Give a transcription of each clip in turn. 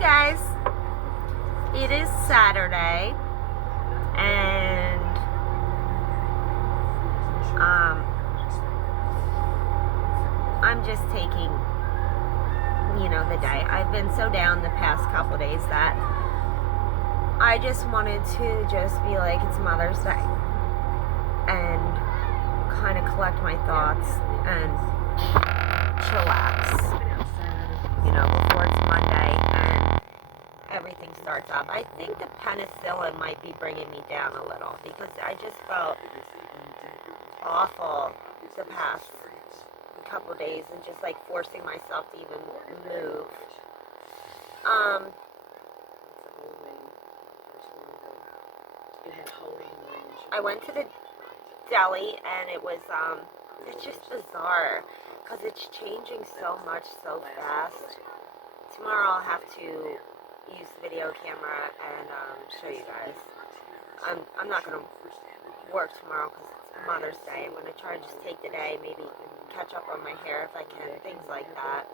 guys, it is Saturday, and I'm just taking, the day. I've been so down the past couple days that I just wanted to just be like, it's Mother's Day, and kind of collect my thoughts and chillax, before it's Monday and everything starts up. I think the penicillin might be bringing me down a little because I just felt awful the past couple days and just like forcing myself to even move. I went to the deli and it was it's just bizarre because it's changing so much so fast. Tomorrow I'll have to use the video camera and show you guys. I'm not going to work tomorrow because it's Mother's Day. I'm going to try and just take the day, maybe catch up on my hair if I can, things like that.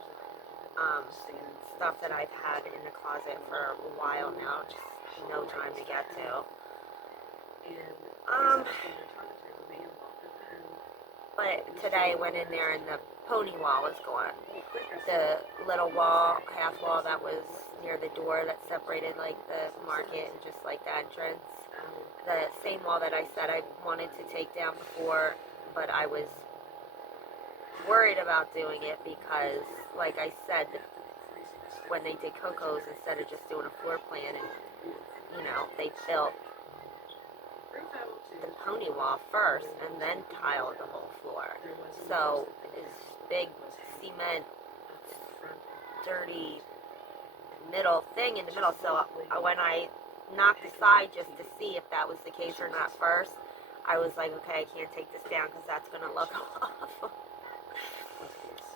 Stuff that I've had in the closet for a while now, just no time to get to. But today I went in there and the pony wall was gone. The little wall, half wall that was near the door that separated like the market and just like the entrance. The same wall that I said I wanted to take down before, but I was worried about doing it because, like I said, when they did Coco's, instead of just doing a floor plan and, they built the pony wall first and then tiled the whole floor. So this big cement, dirty middle thing in the middle. So when I knocked aside just to see if that was the case or not first, I was like, okay, I can't take this down because that's going to look awful.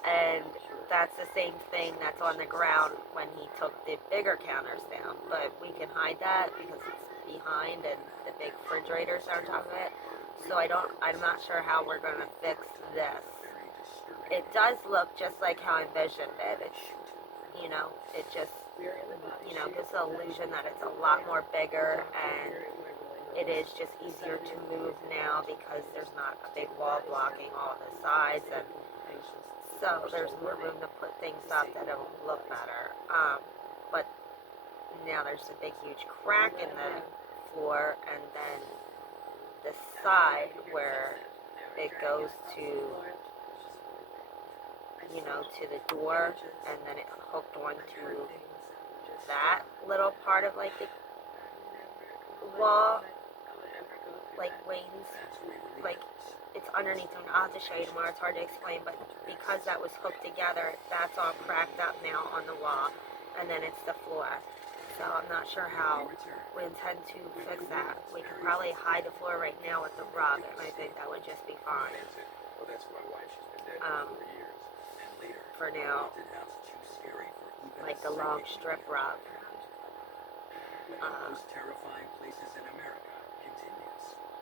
And that's the same thing that's on the ground when he took the bigger counters down. But we can hide that because it's behind and the big refrigerators are on top of it. So I'm not sure how we're going to fix this. It does look just like how I envisioned it. It's, it just, gives the illusion that it's a lot more bigger and it is just easier to move now because there's not a big wall blocking all the sides, and so there's more room to put things up that it'll look better. But now there's a big huge crack in the floor, and then the side where it goes to, to the door, and then it hooked onto that little part of like the wall, like wings, like it's underneath them. I'll have to show you tomorrow. It's hard to explain, but because that was hooked together, that's all cracked up now on the wall, and then it's the floor. So I'm not sure how we intend to fix that. We could probably hide the floor right now with the rug, and I think that would just be fine. For now, like the long strip rug.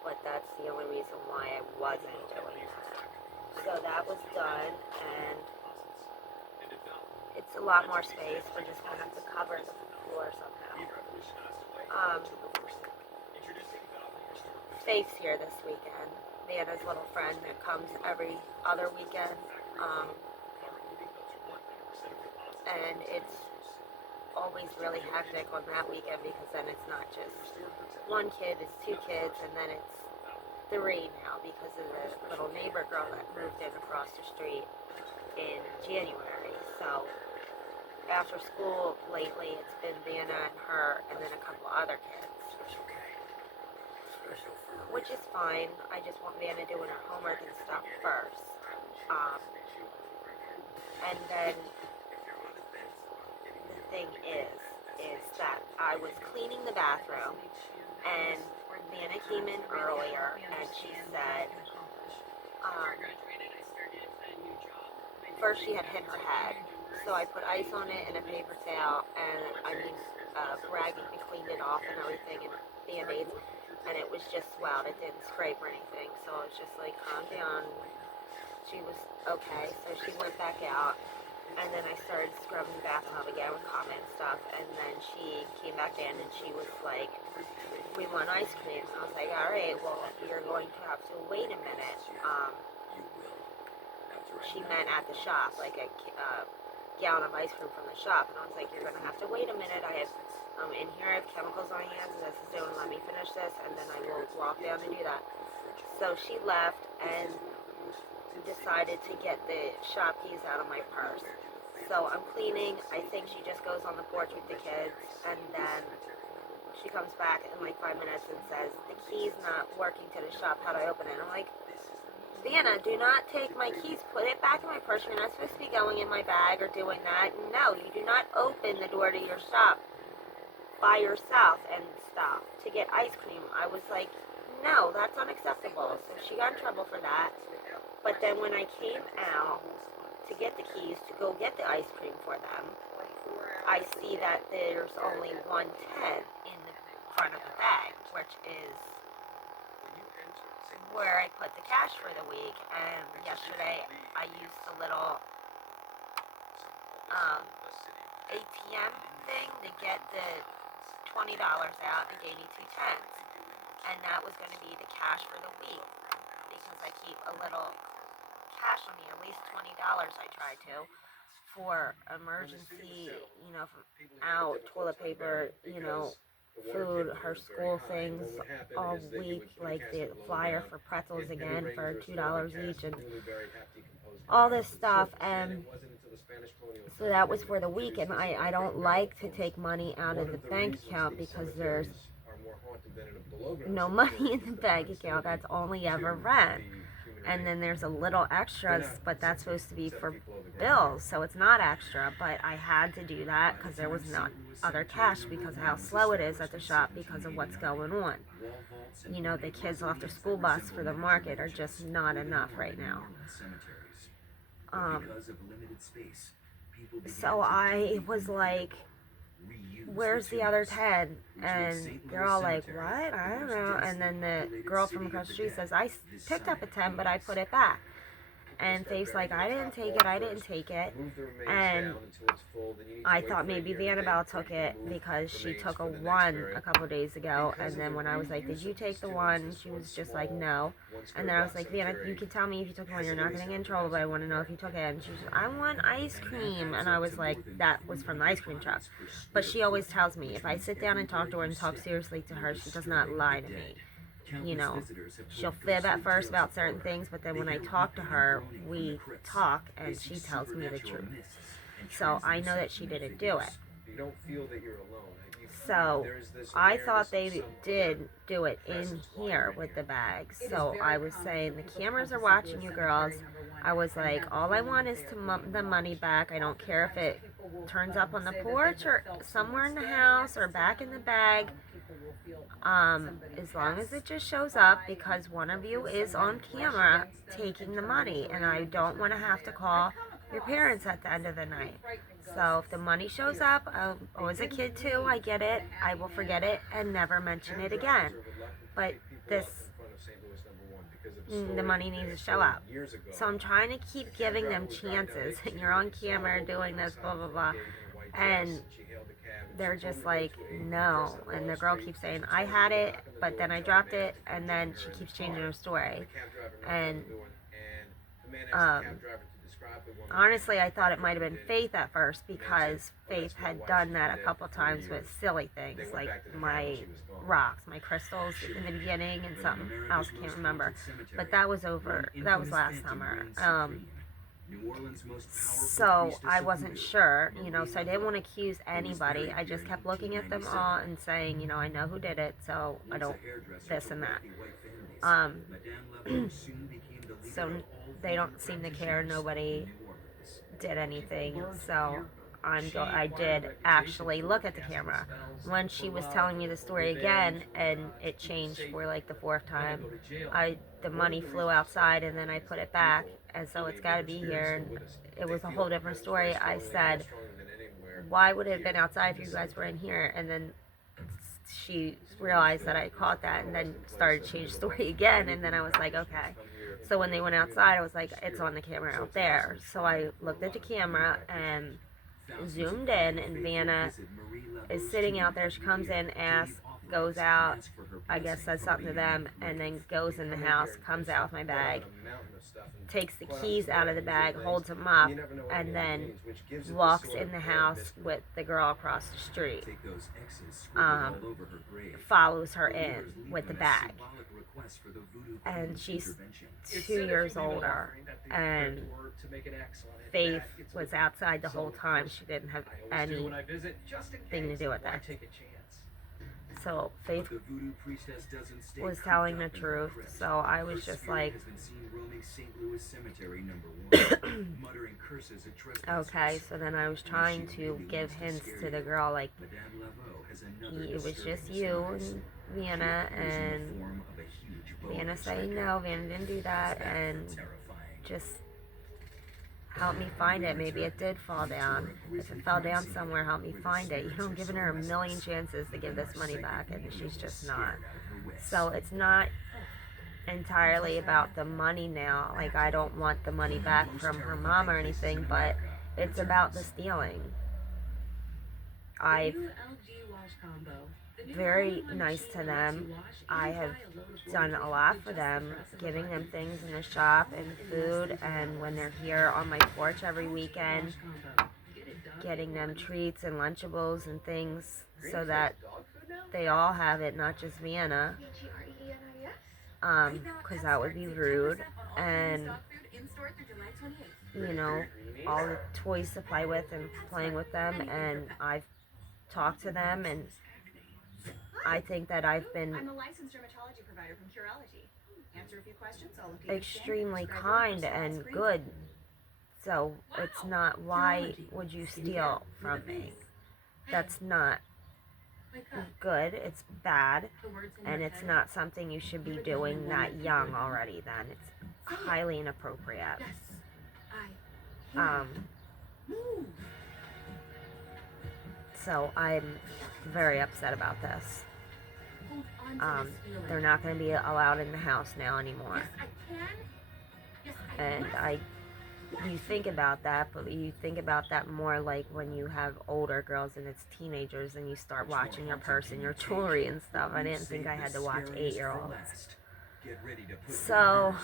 But that's the only reason why I wasn't doing that. So that was done, and it's a lot more space. We're just going to have to cover the floor somehow. Faith's here this weekend. Vanna's little friend that comes every other weekend. And it's always really hectic on that weekend because then it's not just one kid, it's two kids, and then it's three now because of the little neighbor girl that moved in across the street in January. So after school lately, it's been Vanna and her and then a couple other kids, which is fine. I just want Vanna doing her homework and stuff first. And then the thing is that I was cleaning the bathroom and Vanna came in earlier and she said, first she had hit her head, so I put ice on it and a paper towel and rag and cleaned it off and everything and Band-Aids, and it was just swelled. It didn't scrape or anything, so I was just like, calm down. She was okay, so she went back out And then I started scrubbing the bathtub again with comment stuff. And then she came back in and she was like, we want ice cream. I was like, all right, well, you're going to have to wait a minute. She meant at the shop, like a gallon of ice cream from the shop. And I was like, you're going to have to wait a minute. I have, in here, I have chemicals on my hands, and this is doing, let me finish this, and then I will walk down and do that. So she left and decided to get the shop keys out of my purse. So I'm cleaning. I think she just goes on the porch with the kids, and then she comes back in like 5 minutes and says, the key's not working to the shop. How do I open it? I'm like, Vanna, do not take my keys. Put it back in my purse. You're not supposed to be going in my bag or doing that. No, you do not open the door to your shop by yourself and stuff to get ice cream. I was like, no, that's unacceptable. So she got in trouble for that. But then when I came out to get the keys to go get the ice cream for them, I see that there's only 110 in the front of the bag, which is where I put the cash for the week. And yesterday I used the little ATM thing to get the $20 out and gave me 2 10s. And that was going to be the cash for the week because I keep a little cash on me, at least $20 I try to, for emergency, out, toilet paper, food, her school things all week, like the flyer for pretzels again for $2 each and all this stuff. And so that was for the week, and I don't like to take money out of the bank account because there's no money in the bank account. That's only ever rent. And then there's a little extras, but that's supposed to be for bills, so it's not extra. But I had to do that because there was not other cash because of how slow it is at the shop because of what's going on. The kids off the school bus for the market are just not enough right now. So I was like, where's the other 10? And they're all like, what? I don't know. And then the girl from across the street says, I picked up a 10, but I put it back. And Faith's like, I didn't take it. And I thought maybe the Annabelle took it because she took a 1 a couple of days ago. And then when I was like, did you take the 1? She was just like, no. And then I was like, Vanna, you can tell me if you took the 1. You're not going to get in trouble, but I want to know if you took it. And she was like, I want ice cream. And I was like, that was from the ice cream truck. But she always tells me, if I sit down and talk to her and talk seriously to her, she does not lie to me. She'll fib at first about certain things, but then when I talk to her, we talk and she tells me the truth. So I know that she didn't do it. So I thought they did do it in here with the bags. So I was saying, the cameras are watching you girls. I was like, all I want is the money back. I don't care if it turns up on the porch or somewhere in the house or back in the bag. As long as it just shows up, because one of you is on camera taking the money, and I don't want to have to call your parents at the end of the night. So if the money shows up, I was a kid too, I get it, I will forget it and never mention it again. But the money needs to show up. So I'm trying to keep giving them chances, and you're on camera doing this, blah, blah, blah. And they're just like, no. And the girl keeps saying, I had it, but then I dropped it, and then she keeps changing her story. And honestly, I thought it might have been Faith at first, because Faith had done that a couple times with silly things, like my rocks, my crystals in the beginning, and something else, I can't remember. But that was last summer. So I wasn't sure, so I didn't want to accuse anybody. I just kept looking at them all and saying, I know who did it, so I don't this and that. So they don't seem to care. Nobody did anything. So I did actually look at the camera. When she was telling me the story again, and it changed for like the 4th time, the money flew outside, and then I put it back, and so it's got to be here. And it was a whole different story. I said, why would it have been outside if you guys were in here? And then she realized that I caught that, and then started to change the story again, and then I was like, okay. So when they went outside, I was like, it's on the camera out there. So I looked at the camera and zoomed in, and Vanna is sitting out there. She comes in, asks, goes out, I guess says something to them, and then goes in the house, comes out with my bag, takes the keys out of the bag, holds them up, and then walks in the house with the girl across the street. Um, Follows her in with the bag. And she's 2 years older, and Faith was outside the whole time. She didn't have anything to do with that. So Faith was telling the truth. So I was just like, okay. So then I was trying to give hints to the girl, like, it was just you and Vanna, and Vanna saying no, Vanna didn't do that, and just help me find it. Maybe it did fall down. If it fell down somewhere, help me find it. You know, I'm giving her a million chances to give this money back, and she's just not. So it's not entirely about the money now. Like, I don't want the money back from her mom or anything, but it's about the stealing. I've very nice to them. I have done a lot for them, giving them things in the shop and food, and when they're here on my porch every weekend, getting them treats and Lunchables and things so that they all have it, not just Vanna, because that would be rude. And you know, all the toys to play with and playing with them, and I've talked to them, and I think that I've been extremely kind and good. So it's not, why would you steal from me? That's not good. It's bad, and it's not something you should be doing that young already. Then it's highly inappropriate. So I'm very upset about this. They're not going to be allowed in the house now anymore. And you think about that, but you think about that more like when you have older girls and it's teenagers and you start watching your purse and your jewelry and stuff. I didn't think I had to watch 8-year-olds. So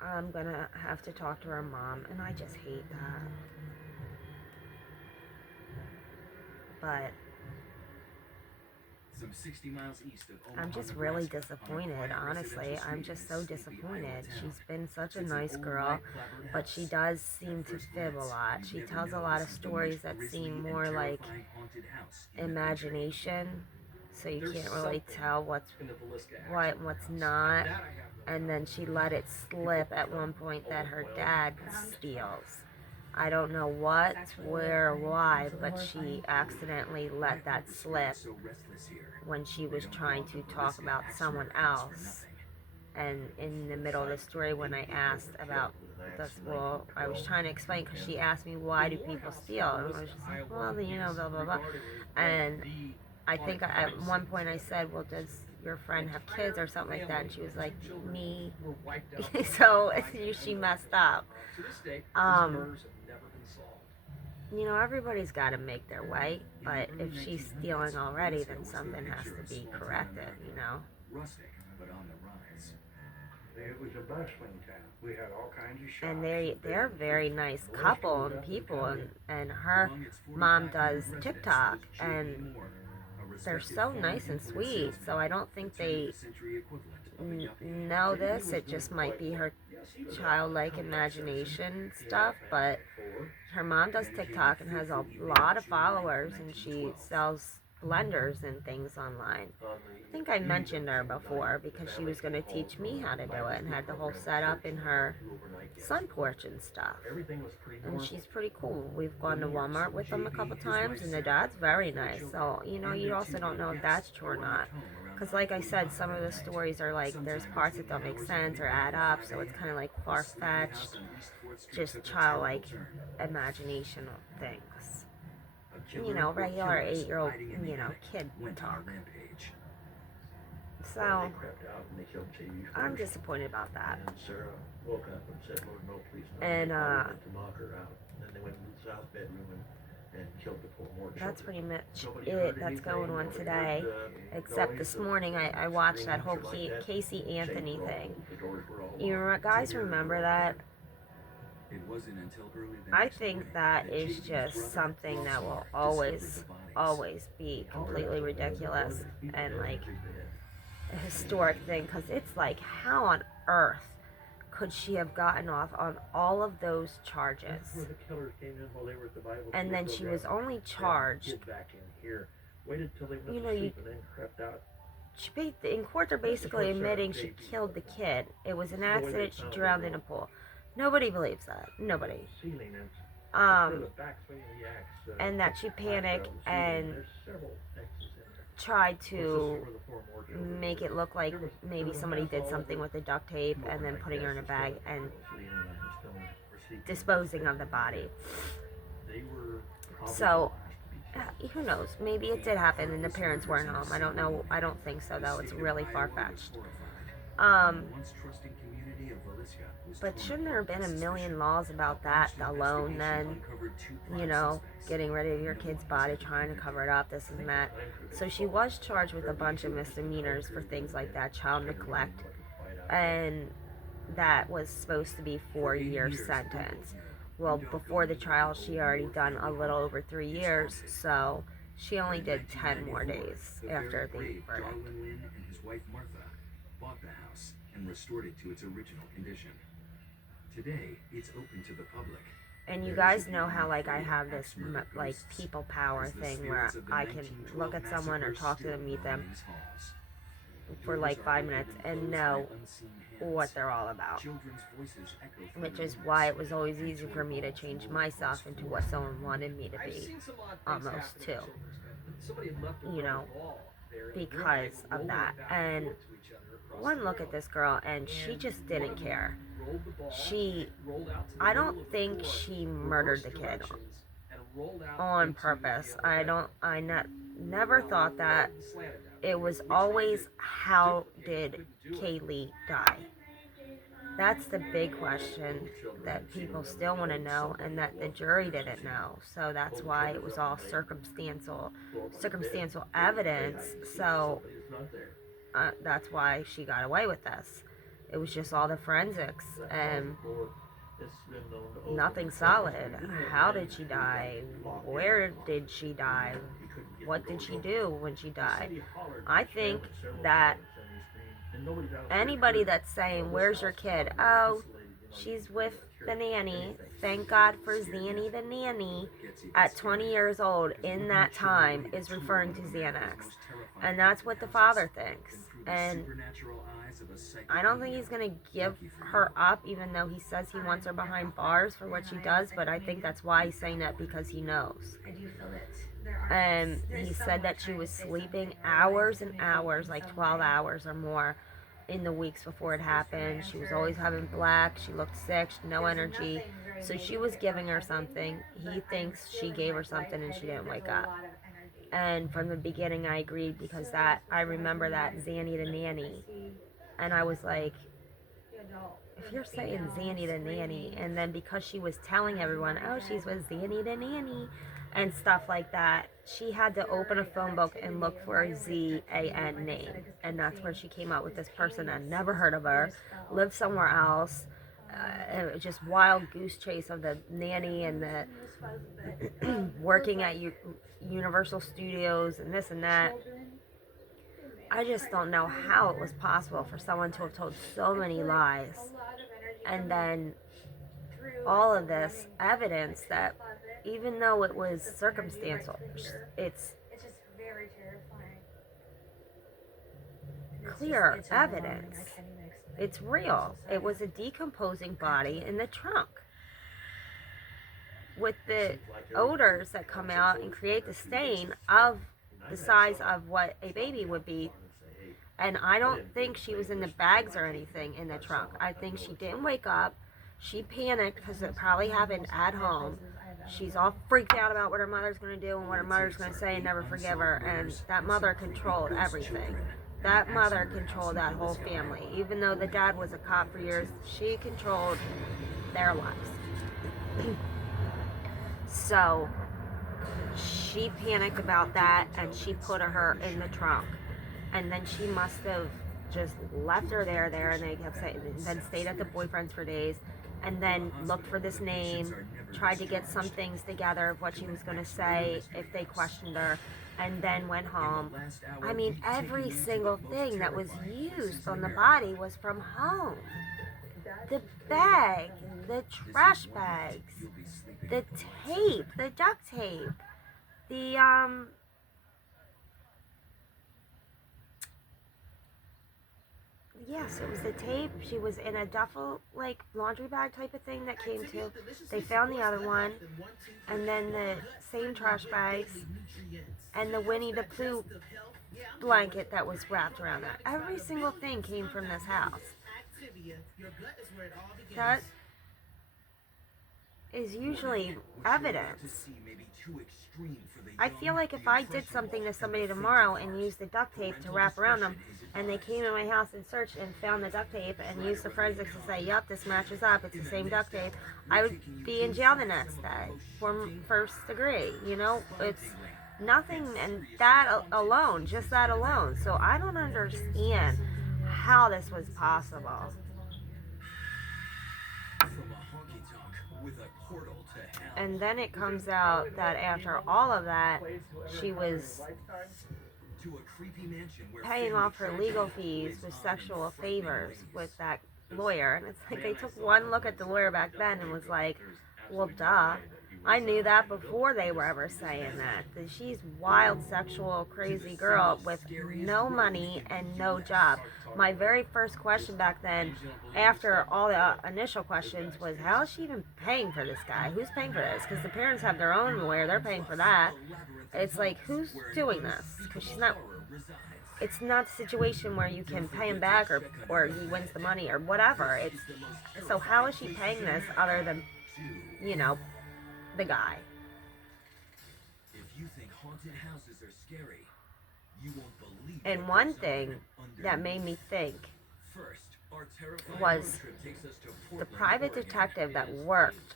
I'm going to have to talk to her mom, and I just hate that. But some 60 miles east of Omaha, I'm just really disappointed, honestly. I'm just so disappointed. She's been such a nice girl, but she does seem to fib a lot. She tells a lot of stories that seem more like imagination, so you can't really tell what's what and what's not. And then she let it slip at one point that her dad steals. I don't know what, where, or why, but she accidentally let that slip when she was trying to talk about someone else. And in the middle of the story, when I asked about this, well, I was trying to explain, because she asked me, why do people steal? And I was just like, well, you know, blah, blah, blah. And I think at one point I said, well, does your friend have kids or something like that? And she was like, me. So she messed up. You know, everybody's got to make their way, but if she's stealing already, then something has to be corrected, you know? It was a bustling town. We had all kinds of shops. And they're a very nice couple and people, and her mom does TikTok, and they're so nice and sweet, so I don't think they know this. It just might be her childlike imagination stuff, but her mom does TikTok and has a lot of followers, and she sells blenders and things online. I think I mentioned her before because she was going to teach me how to do it, and had the whole setup in her sun porch and stuff. And she's pretty cool. We've gone to Walmart with them a couple times, and the dad's very nice. So, you know, you also don't know if that's true or not. Because like I said, some of the stories are like, there's parts that don't make sense or add up, so it's kind of like far-fetched, just childlike imagination things. You know, regular 8-year-old, you know, kid talk. So They crept out and they killed Sadie first. I'm disappointed about that. And Sarah woke up and said, Lord, no, please, no. And they probably went to knock her out. And then they went to the south bedroom and killed the poor more children. that's pretty much Nobody it heard that's anything. going on Nobody today. heard, Except noise this of morning I watched that whole screams or like that. Casey Anthony Safe roll. thing. The doors were all You locked. guys remember that? It wasn't until early the I next think morning that that is JD's just brother, something that will Rosmar, always discovered the bodies. always be completely ridiculous and like a historic thing, because it's like, how on earth could she have gotten off on all of those charges? That's where the killers came in while they were at the Bible And then she was only charged. Get back in here. Waited till they went You to know, sleep and then crept out. In court, they're basically admitting she killed the kid. It was an accident. She drowned in a pool. Nobody believes that. Nobody. And that she panicked and tried to make it look like maybe somebody did something with the duct tape and then putting her in a bag and disposing of the body. So, who knows? Maybe it did happen and the parents weren't home. I don't know. I don't think so, though. It's really far-fetched. But shouldn't there have been a million laws about that alone then? You know, getting rid of your kid's body, trying to cover it up, this and that. So she was charged with a bunch of misdemeanors for things like that, child neglect, and that was supposed to be 4-year sentence. Well, before the trial, she already done a little over 3 years, so she only did 10 more days after the verdict. Darwin Lynn and his wife Martha bought the house and restored it to its original condition. Today, it's open to the public. And you guys know how, like, I have this, like, people power thing where I can look at someone or talk to them, meet them for, like, 5 minutes and know what they're all about. Which is why it was always easy for me to change myself into what someone wanted me to be, almost, too. You know, because of that. And one look at this girl, and she just didn't care. I don't think she murdered the kid on purpose. I never thought that. It was always, how did Kaylee die? That's the big question that people still want to know, and that the jury didn't know. So that's why it was all circumstantial evidence. So that's why she got away with this. It was just all the forensics and nothing solid. How did she die? Where did she die? What did she do when she died? I think that anybody that's saying, where's your kid? Oh, she's with the nanny. Thank God for Zanny the nanny at 20 years old in that time is referring to Xanax. And that's what the father thinks. And I don't think he's going to give her up, even though he says he wants her behind bars for what she does, but I think that's why he's saying that, because he knows. And he said that she was sleeping hours and hours, like 12 hours or more, in the weeks before it happened. She was always having black. She looked sick, no energy. So she was giving her something. He thinks she gave her something and she didn't wake up. And from the beginning, I agreed, because I remember that Zanny the nanny, and I was like, if you're saying Zanny the nanny, and then because she was telling everyone, oh, she's with Zanny the nanny, and stuff like that, she had to open a phone book and look for a Z-A-N name, and that's where she came out with this person. I never heard of her, lived somewhere else. Just wild goose chase of the nanny and the working at Universal Studios and this and that. I just don't know how it was possible for someone to have told so many lies, and then all of this evidence that, even though it was circumstantial, it's clear evidence. It's real. It was a decomposing body in the trunk with the odors that come out and create the stain of the size of what a baby would be. And I don't think she was in the bags or anything in the trunk. I think she didn't wake up. She panicked because it probably happened at home. She's all freaked out about what her mother's going to do and what her mother's going to say and never forgive her. And that mother controlled everything. that mother controlled that whole family. Even though the dad was a cop for years, she controlled their lives. So she panicked about that and she put her in the trunk. And then she must have just left her there, and they kept saying, then stayed at the boyfriend's for days, and then looked for this name, tried to get some things together of what she was going to say if they questioned her, and then went home. I mean, every single thing that was used on the body was from home. The bag, the trash bags, the tape, the duct tape, the yes, it was the tape. She was in a duffel, like, laundry bag type of thing that came to. They found the other one, and then the same trash bags, and the Winnie the Pooh blanket that was wrapped around that. Every single thing came from this house. That is usually evidence. I feel like if I did something to somebody tomorrow and used the duct tape to wrap around them, and they came to my house and searched and found the duct tape and used the forensics to say, yep, this matches up, it's the same duct tape, I would be in jail the next day for first degree. You know, it's nothing, and that alone, just that alone. So I don't understand how this was possible. And then it comes out that after all of that, she was paying off her legal fees with sexual favors with that lawyer. And it's like they took one look at the lawyer back then and was like, well, duh. I knew that before they were ever saying that. That she's wild, sexual, crazy girl with no money and no job. My very first question back then, after all the initial questions, was how is she even paying for this guy? Who's paying for this? Because the parents have their own lawyer. They're paying for that. It's like, who's doing this? Because she's not... It's not a situation where you can pay him back or he wins the money or whatever. So how is she paying this other than, you know, the guy? If you think haunted houses are scary, you won't believe. And one thing that made me think was the private detective that worked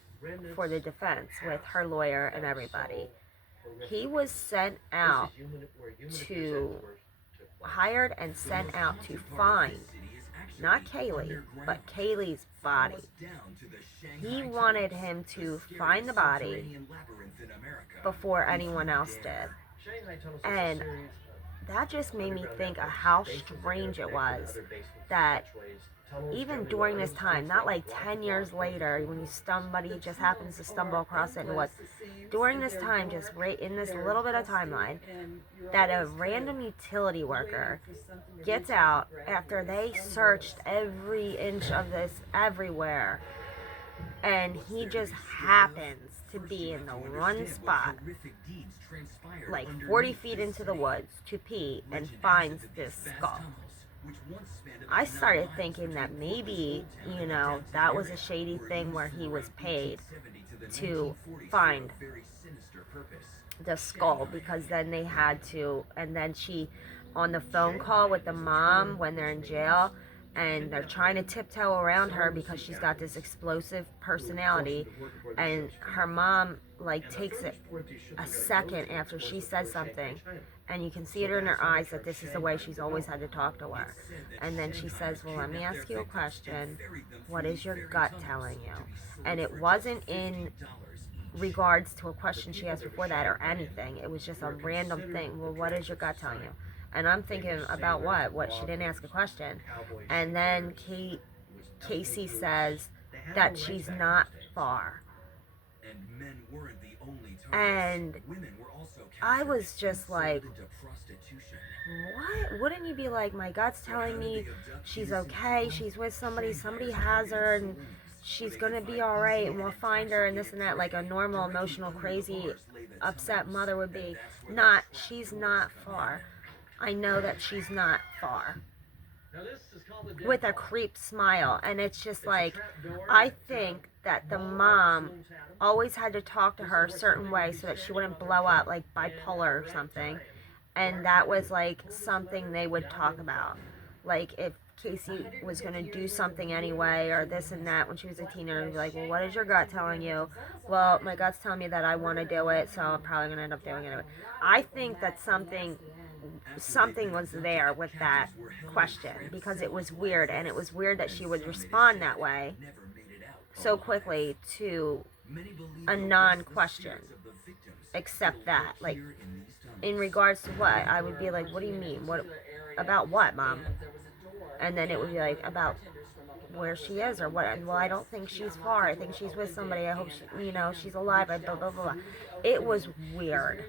for the defense with her lawyer and everybody. He was sent out hired and sent out to find not Kaylee, but Kaylee's body. He wanted him to find the body before anyone else did. And that just made me think of how strange it was that even during this time, not like 10 years later, when somebody just happens to stumble across it and what's during this time, just right in this little bit of timeline, that a random utility worker gets out after they searched every inch of this everywhere, and he just happens to be in the one spot, like 40 feet into the woods, to pee, and finds this skull. I started thinking that maybe, you know, that was a shady thing where he was paid to find the skull, because then they had to, and then she, on the phone call with the mom when they're in jail, and they're trying to tiptoe around her because she's got this explosive personality, and her mom, like, takes it a second after she says something, and you can see it in her eyes that this is the way she's always had to talk to her. And then she says, well, let me ask you a question. What is your gut telling you? And it wasn't in regards to a question she asked before that or anything. It was just a random thing. Well, what is your gut telling you? And I'm thinking about what? She didn't ask a question. And then Casey says that she's not far. And I was just like, what? Wouldn't you be like, my gut's telling me she's okay, she's with somebody has her, and she's gonna be alright, and we'll find her, and this and that, like a normal, emotional, crazy, upset mother would be. Not, she's not far. I know that she's not far. With a creep smile. And it's just like, I think that the mom always had to talk to her a certain way so that she wouldn't blow up, like bipolar or something. And that was like something they would talk about. Like if Casey was going to do something anyway or this and that when she was a teenager, they'd be like, well, what is your gut telling you? Well, my gut's telling me that I want to do it, so I'm probably going to end up doing it anyway. I think that something was there with that question because it was weird, and it was weird that she would respond that way so quickly to a non-question, except that, like, in regards to what, I would be like, what do you mean, what about what, mom? And then it would be like, about where she is or what. Well, I don't think she's far, I think she's with somebody, I hope she, she's alive, blah blah blah. It was weird.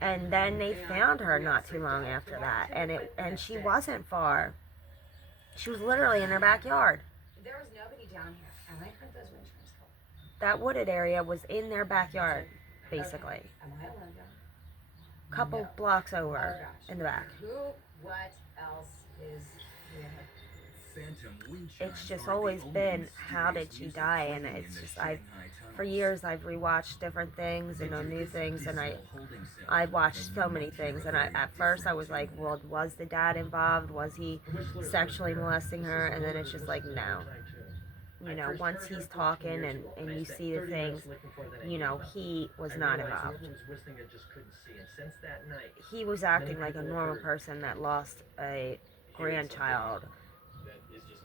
And then they found her not too long after that, and she wasn't far. She was literally in their backyard. There was nobody down here, and I heard those wind chimes go. That wooded area was in their backyard, basically. Am I alone, John? Couple No. blocks Oh over gosh. in the back. Who? What else is? It's just always been, how did she die? And it's just, for years I've rewatched different things and new things, and I watched so many things, and at first I was like, well, was the dad involved? Was he sexually molesting her? And then it's just like, no. Once he's talking and you see the things, he was not involved. He was acting like a normal person that lost a grandchild,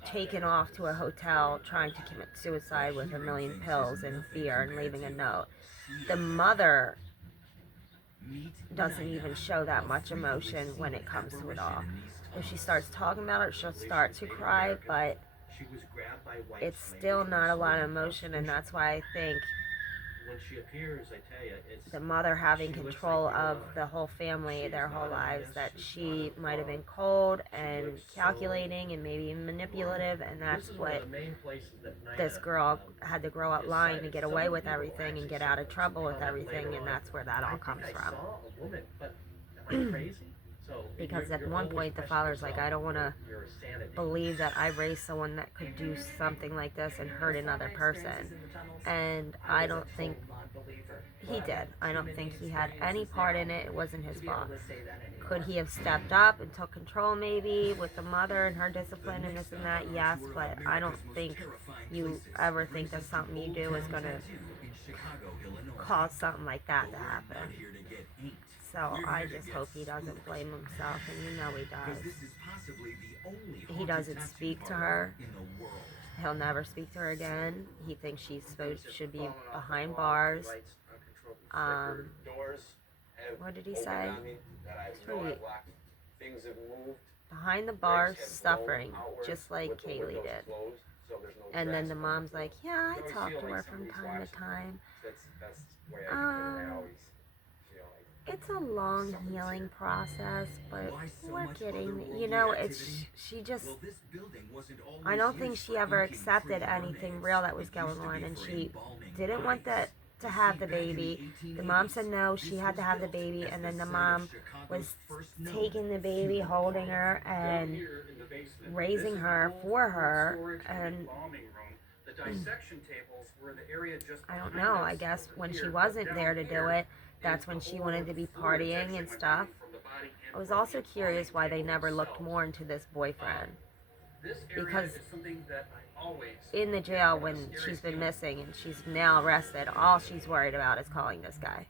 taken off to a hotel trying to commit suicide with a million pills and fear and leaving a note. The mother doesn't even show that much emotion when it comes to it all. If she starts talking about it, she'll start to cry, but it's still not a lot of emotion, and that's why I think when she appears, I tell you, it's the mother having control of the whole family, their whole lives, that she might have been cold and calculating and maybe manipulative, and that's what this girl had to grow up lying to get away with everything and get out of trouble with everything, and that's where that all comes from. Because at one point the father's like, I don't want to believe that I raised someone that could do something like this and hurt another person. And I don't think he did. I don't think he had any part in it. It wasn't his fault. Could he have stepped up and took control maybe with the mother and her discipline and this and that? Yes, but I don't think you ever think that something you do is going to cause something like that to happen. So I just hope he doesn't blame himself, and he does. He doesn't speak to her. He'll never speak to her again. He thinks should be behind bars. What did he say? Behind the bars, suffering, just like Kaylee did. And then the mom's like, yeah, I talk to her from time to time. It's a long healing process, but we're getting, she just, I don't think she ever accepted anything real that was going on, and she didn't want to have the baby. The mom said no, she had to have the baby, and then the mom was taking the baby, holding her, and raising her for her, and I don't know, I guess when she wasn't there to do it, that's when she wanted to be partying and stuff. I was also curious why they never looked more into this boyfriend. Because in the jail when she's been missing and she's now arrested, all she's worried about is calling this guy.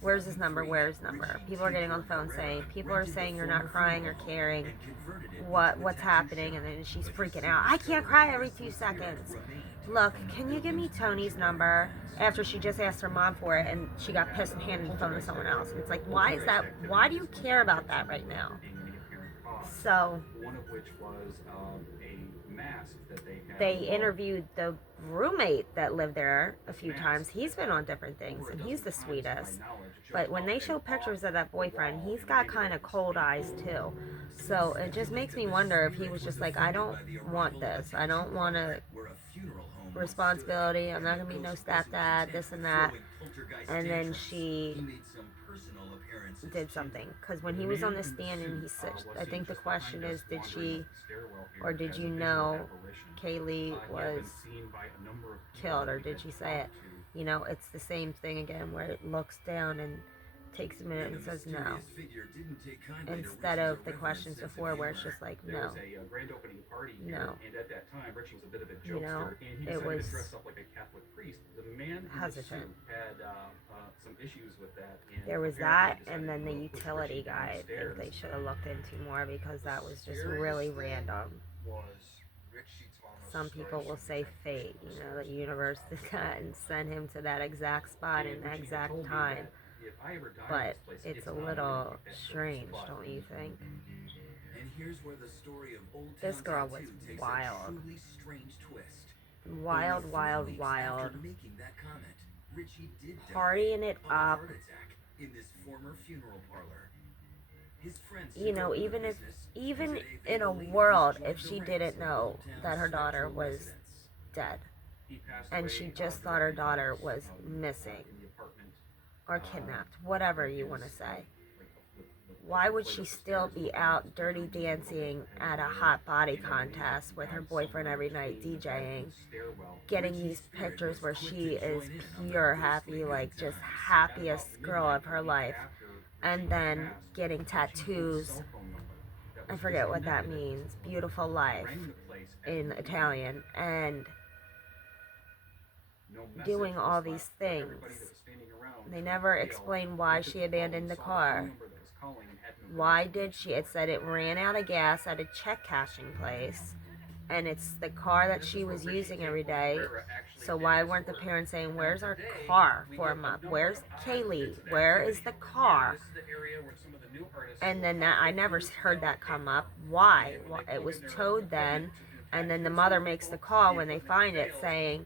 Where's his number? Where's his number? People are getting on the phone saying, people are saying you're not crying or caring. What's happening? And then she's freaking out. I can't cry every 2 seconds. Look, can you give me Tony's number? After she just asked her mom for it and she got pissed and handed the phone to someone else. And it's like, why is that? Why do you care about that right now? So, one of which was a mask that they interviewed the roommate that lived there a few times. He's been on different things, and he's the sweetest. But when they show pictures of that boyfriend, he's got kind of cold eyes too. So it just makes me wonder if he was just like, I don't want this. I don't want a responsibility. I'm not gonna be no stepdad, this and that. And then she did something, because when he was on the stand and he said, I think the question is, did she or did you know Kaylee was killed, or did she say it? It's the same thing again, where it looks down and takes a minute and says no. mysterious figure didn't take kindly to Instead Richie's of the irreverent questions sense of before where it's humor. just like, There no. was a grand opening party here, No. and at that time, Richie was a bit of a You know, jokester, and he it decided was to dress up like a Catholic priest. The man in the hesitant. suit had some issues with that. And There was apparently that, and then the decided to push utility Richie guy, I think downstairs. they should have looked into more because that was just Scariest really thing random. Was Rick Sheets' mom Some people will say fate, you know, the universe did that and send him to that exact spot in And that Richie had exact told me time. that if I ever die in But this place, it's a not me little to pick that strange, spot. don't you think? And here's where the story of Old This Town girl was Tattoo takes wild. a truly strange twist. Wild, Only 3 wild, weeks wild. After making that comment, Richie did die Partying it of a up. heart attack in this former funeral parlor. His friends You took know, over the even if, business, even and today they in a believe world, he's joined if the she ranks didn't of know Old Town's that her daughter spectral was residents. dead, He passed and away, she just thought her directly daughter from was us, missing in the apartment. or kidnapped, whatever you want to His, say. like, the Why would plate she up the still stairs be with out him, dirty just a little bit dancing ahead at a of the hot body door, contest with her died boyfriend somewhere every night between the bedroom DJing, and stairwell. getting Richie's these spirit pictures was where quick she to is join in on the pure ghostly happy, good like just times. happiest At about girl of midnight, her the week life, after and Richie then passed, getting Richie tattoos. cell phone number that I was forget what that disconnected at this means. point. Beautiful life Rang the place at in midnight. Italian, and No message doing was all left, these but everybody things. that was standing around They turned never pale, explained why looked at she the phone, abandoned the saw car. phone number that was calling and had no Why direct did she? It said it ran out of gas at a check cashing place, and it's the car that she was using every day. So why weren't the parents saying, "Where's our car for a month? Where's Kaylee? Where is the car?" And then that, I never heard that come up. Why? It was towed then, and then the mother makes the call when they find it, saying,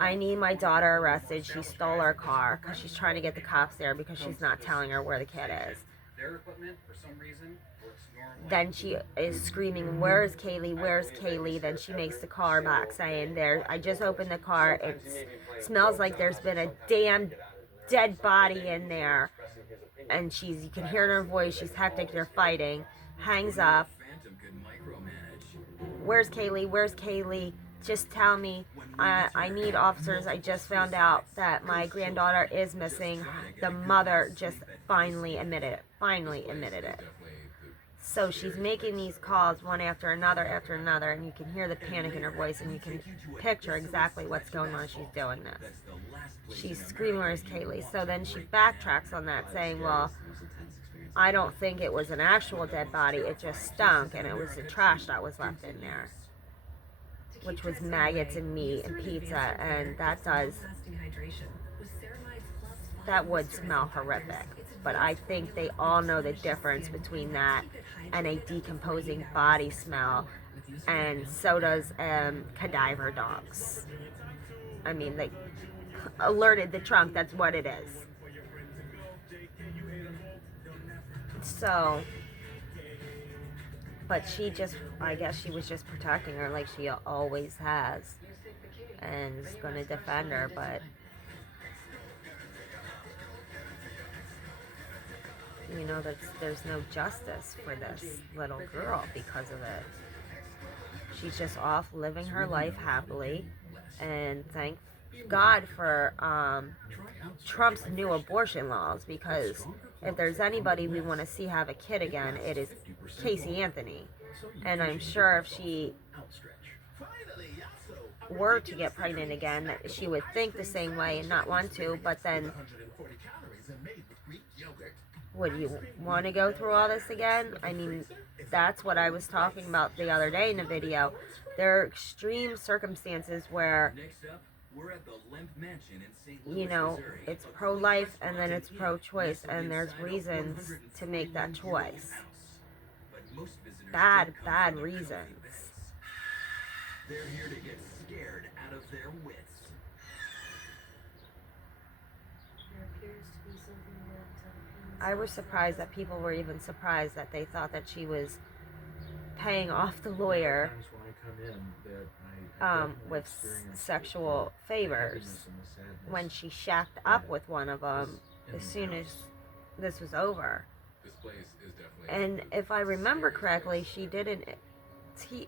"I need my daughter arrested. She stole our car," because she's trying to get the cops there because she's not telling her where the kid is. Their equipment, for some reason, works normally. Then she is screaming, "Where's Kaylee? Where's Kaylee?" Then she makes the car back saying, "There, I just opened the car. It smells like there's been a damn dead body in there." And you can hear in her voice, she's hectic, they're fighting. Hangs up. Phantom could micromanage. "Where's Kaylee? Where's Kaylee? Just tell me. I need officers. I just found out that my granddaughter is missing." The mother just finally admitted it. So she's making these calls one after another, and you can hear the panic in her voice, and you can picture exactly what's going on as she's doing this. That's the last place She's in screaming, America "Where's you Kaylee?" want So to then she break backtracks down. on that, saying, "Well, I don't think it was an actual dead body. It just stunk, and it was the trash that was left in there," which was maggots and meat and pizza, and that would smell horrific. But I think they all know the difference between that and a decomposing body smell, and so does cadaver dogs. I mean, they alerted the trunk, that's what it is. So, but I guess she was just protecting her like she always has, and is going to defend her, but you know, there's no justice for this little girl because of it. She's just off living her life happily, and thank God for Trump's new abortion laws, because if there's anybody we want to see have a kid again, it is Casey Anthony. And I'm sure if she were to get pregnant again, that she would think the same way and not want to, but then would you want to go through all this again? I mean, that's what I was talking about the other day in a video. There are extreme circumstances where, Next up, we're at the Lemp Mansion in St. Louis, you know, Missouri. it's pro-life and then it's pro-choice, and there's reasons to make that choice. But most visitors Bad don't come for the reasons. comfy beds. They're here to get scared out of their wits. I was surprised that people were even surprised that they thought that she was paying off the lawyer Times when I come in that I definitely with experience sexual the favors heaviness and the sadness when she shacked up with one of them as soon as this was over. This place is definitely. And if I remember correctly, she did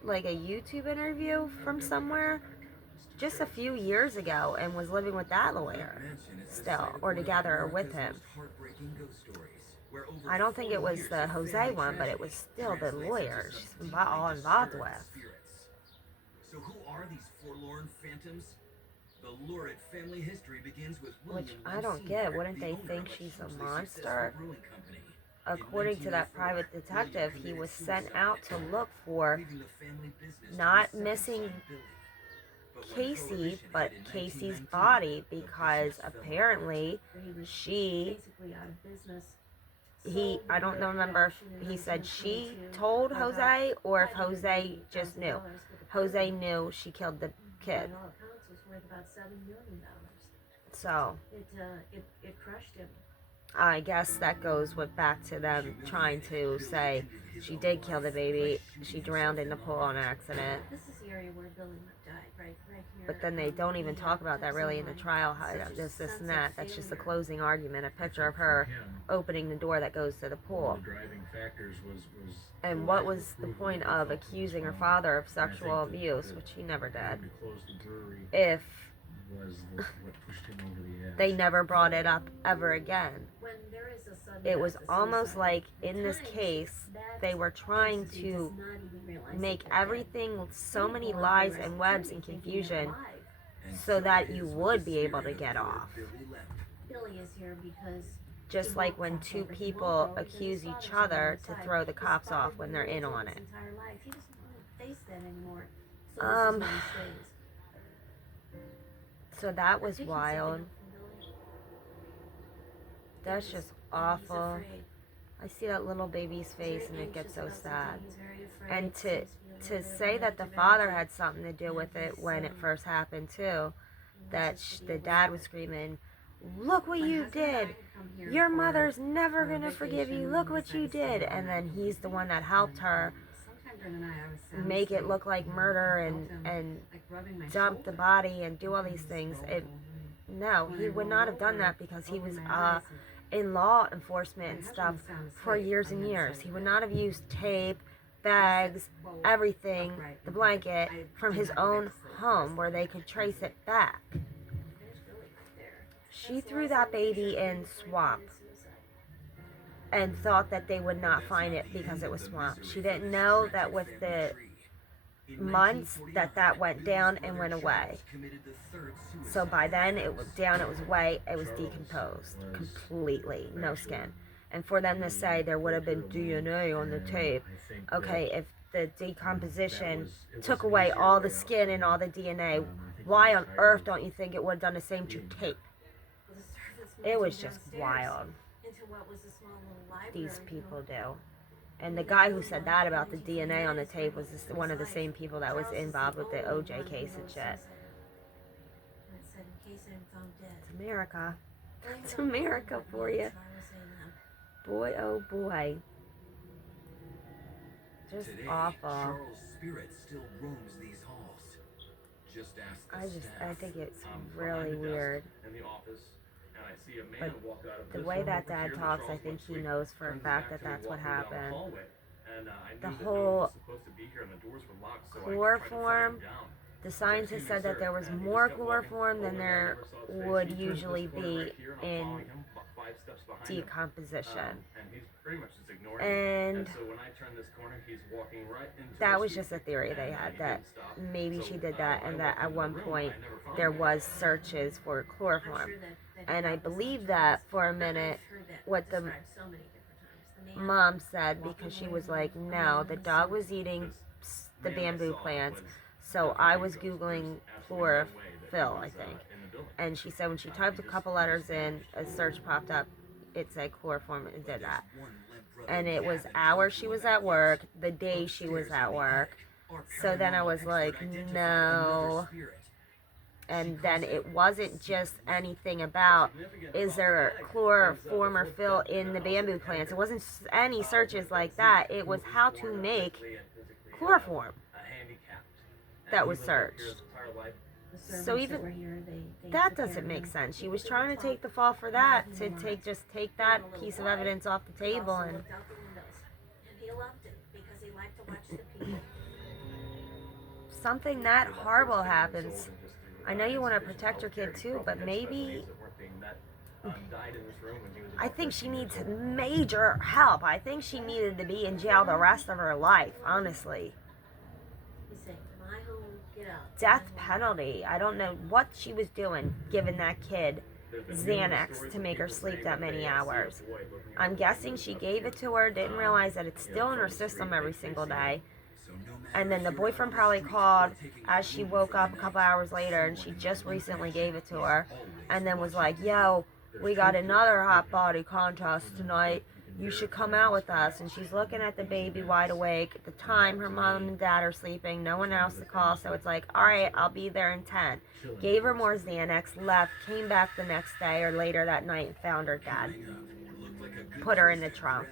like a YouTube interview from somewhere just a few years ago and was living with that lawyer still, or together or with him. I don't think it was the Jose one, but it was still the lawyer she's all involved with. So who are these forlorn phantoms? The lurid family history begins with Which William I don't Sr., get. Wouldn't the they owner think of a she's a hugely monster? successful brewing company. According to that private detective, he was sent out to look for Leaving the family business to not his second missing son, Billy. But when Casey, Prohibition but hit in Casey's 1919, body, the because business fell apparently He was she, basically out of business. I don't know, remember if he said she told Jose or if Jose just knew. Jose knew she killed the kid. By all accounts, it was worth about $7 million. So It crushed him. I guess that goes back to them trying to say she did kill the baby. She drowned in the pool on accident. This is the area where Billy died, right here. But then they don't even talk about that really in the trial. How this and that. That's just a closing argument. A picture of her opening the door that goes to the pool. The driving factors was And what was the point of accusing her father of sexual abuse, which he never did, to close the brewery if was what pushed him over the edge. they never brought it up ever again? When there is a sudden It was death, a almost suicide, like at in this times, case that they were trying entity to does not even realize make that they're everything so dead. many People lies are and webs and thinking they're confusion alive. And so that it you is would with the be able to spirit of get poor off. Billy left. Billy is here because Just like when two people accuse each other to throw the cops off when they're in on it. He doesn't want to face that anymore. So Um, this is where he stays. So that was I think he's wild. sticking up for Billy. That's just He's awful. afraid. I see that little baby's He's face very and it gets anxious so about sad. something. He's very afraid. And Seems to be a to little bit say of that the negative father energy. had something to do with it He's, when it first happened too, he that wants us to be the able dad to- was screaming, "Look what My you husband and I did! had come here Your for, mother's never gonna forgive you. vacation. Look We what you decided to stay did!" And then overnight. he's the one that helped her Sometime during the night I was sound make it asleep. look like murder I and felt him, and like rubbing my dump the shoulder. body and do all these He things. rolled It over. no, When he I would rolled not have done over, that because he was opened my eyes and in law enforcement and my stuff husband was sound for asleep. years I and had years. said He would that. not have used tape, bags, Well, everything, upright, the and blanket I from did his not go back own to sleep. home where they could trace it back. There's Billy right there. She That's the threw last that time we baby showed him in before he swamp committed suicide. and thought that they would not That's find not it the because end it of was the swamp. misery She for didn't this know tragic that with family the tree. In months 1949, that went Billy's down brother and went Charles away. committed the third So suicide by in then the it was house. down, it was away, it was Charles decomposed was completely, no actually skin. And for them to say there would have been DNA on the And tape, I think okay, that, if the decomposition it took was an away easier all way the out skin for and him. all the DNA, I think he why was on tired earth of don't you think it would have done the same to being tape? Well, the servants moved It him was just downstairs wild, into what was a small little library, these you people know. do. And the guy who said that about the DNA on the tape was one of the same people that was Charles is involved with the only OJ one case who and knows shit. suicide. And it said, in case I'm found dead. It's America. Blame It's it on America God, for not you. Charles A. Boy, oh boy. Just Today, awful. Charles' spirit still roams these halls. Just ask the I staff. think it's Behind really the desk weird. in the office, and I see a man But walk out of The this way room that over here dad that talks, I Charles think went he sweet. knows for a Turns his fact back that to me that's what walking down the happened. hallway, and I The knew that no one whole was supposed to be here and the doors were locked, so I tried to chloroform, flag him down. the scientists said that there was And he more just kept walking chloroform over than and I there never saw his face. would He turns this usually corner be right here, and I'm in following him, about 5 steps behind him. decomposition. And he's pretty much just ignoring me. And And so when I turn this corner, he's walking right into that the was street. just a theory they And, had, he that didn't stop. maybe So, she did that, when and I that walked at into one the room, point I never found there him. was searches for chloroform. And I believe that for a minute what the mom said, because she was like, no, the dog was eating the bamboo plants. So I was Googling chlorophyll, I think. And she said when she typed a couple letters in, a search popped up, it said chloroform, and did that. And it was hours she was at work, the day she was at work. So then I was like, no. And then it wasn't just anything about, is there chloroform or fill in the bamboo plants? It wasn't any searches like that. It was how to make chloroform that was searched. So even that doesn't make sense. She was trying to take the fall for that, to take that piece of evidence off the table, and he loved it because he liked to watch the people. something that horrible happens. I know you want to protect your kid too, but maybe I think she needs major help. I think she needed to be in jail the rest of her life, honestly. You say, my home, get out. Death penalty. I don't know what she was doing giving that kid Xanax to make her sleep that many hours. I'm guessing she gave it to her, didn't realize that it's still in her system every single day. And then the boyfriend probably called as she woke up a couple hours later, and she just recently gave it to her, and then was like, yo, we got another hot body contest tonight. You should come out with us. And she's looking at the baby wide awake. At the time, her mom and dad are sleeping. No one else to call. So it's like, all right, I'll be there in 10. Gave her more Xanax, left, came back the next day or later that night and found her dead. Put her in the trunk.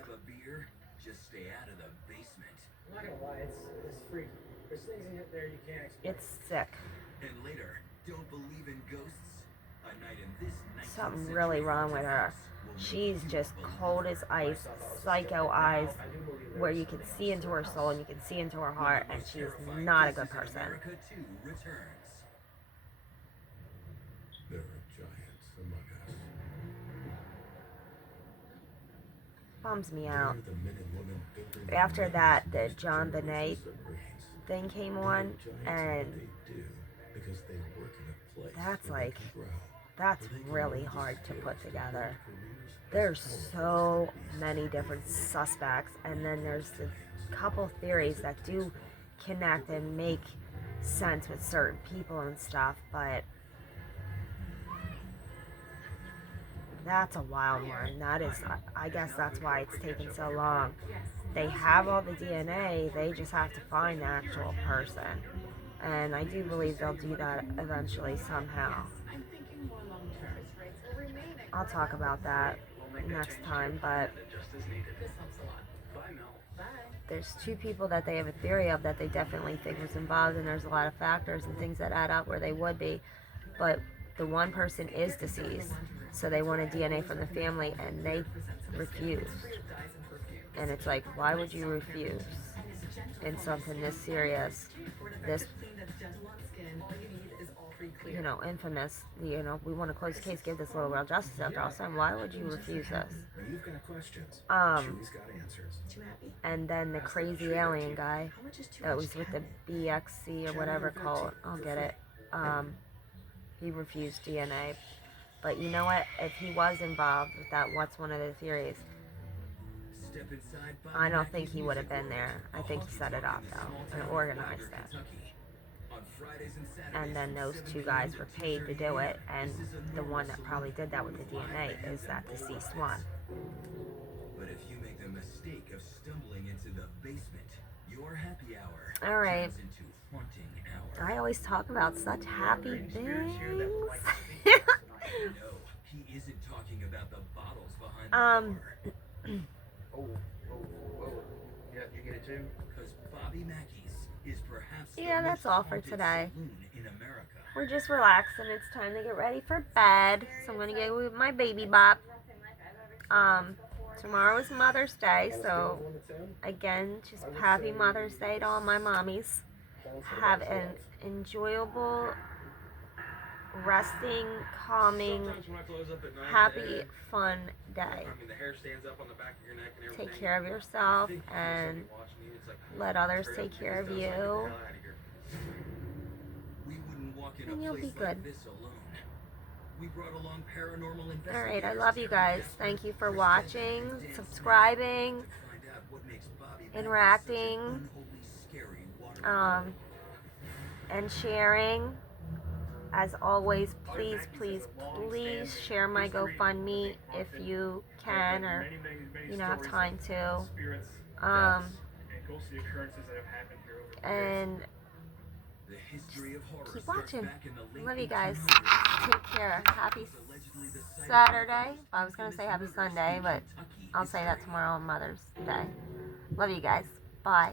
I'm not gonna lie, it's freaky. There's things in there you can't explain. It's sick. And later, don't believe in ghosts? A night in this Something really wrong with her. She's just cold as ice, psycho eyes, where you can see into her soul and you can see into her heart, and she's not a good person. America 2 returns. There are giants among us. Bums me out. They're the men and women building After the that, the nations John that Bonet generate the brains. thing came They're on, giants in and what they do because they work in a place that's where they like, can grow, that's where they can really learn to hard to scale put to together. build careers as There's powerful so as the beasts many that different they live. suspects, and then there's the couple theories that do connect and make sense with certain people and stuff, but that's a wild one. That is, I guess that's why it's taken so long. They have all the DNA, they just have to find the actual person. And I do believe they'll do that eventually somehow. I'll talk about that next time, but there's two people that they have a theory of that they definitely think was involved, and there's a lot of factors and things that add up where they would be, but the one person is deceased, so they wanted DNA from the family and they refused. And it's like, why would you refuse in something this serious, this, you know, infamous, you know, we want to close the case, give this little girl justice after all this time, why would you refuse this? You've got questions. She's got answers. And then the crazy alien guy that was with the BXC or whatever called, I'll get it, he refused DNA. But you know what, if he was involved with that, what's one of the theories? I don't think he would have been there. I think he set it up though and organized it. And then those two guys were paid to do it, and the one that probably did that with the DNA is that deceased one. But if you make the mistake of stumbling into the basement, your happy hour All right. turns into haunting hour. I always talk about such happy things. No, he isn't talking about the bottles behind the bar. Yeah, you get it too? Because Bobby Mackey's is perhaps the Yeah, that's most all for haunted today. saloon in America. We're just relaxing. It's time to get ready for bed. So I'm gonna go with my baby bop. Tomorrow is Mother's Day, so again, just happy Mother's Day to all my mommies. Have an enjoyable, resting, calming, Sometimes when I close up at night, happy, fun day. I mean, the hair stands up on the back of your neck and everything. Take care of yourself I think and somebody watching you, it's like, let others straight take up care of things, you. get the hell outta here. We wouldn't walk in And a you'll place be like good. this alone. We brought along paranormal investigators. Alright, I love you guys. Thank you for watching, subscribing, interacting, and sharing. As always, please, please, please share my GoFundMe if you can or you know have time to. And keep watching. Love you guys. Take care. Happy Saturday. I was gonna say happy Sunday, but I'll say that tomorrow on Mother's Day. Love you guys. Bye.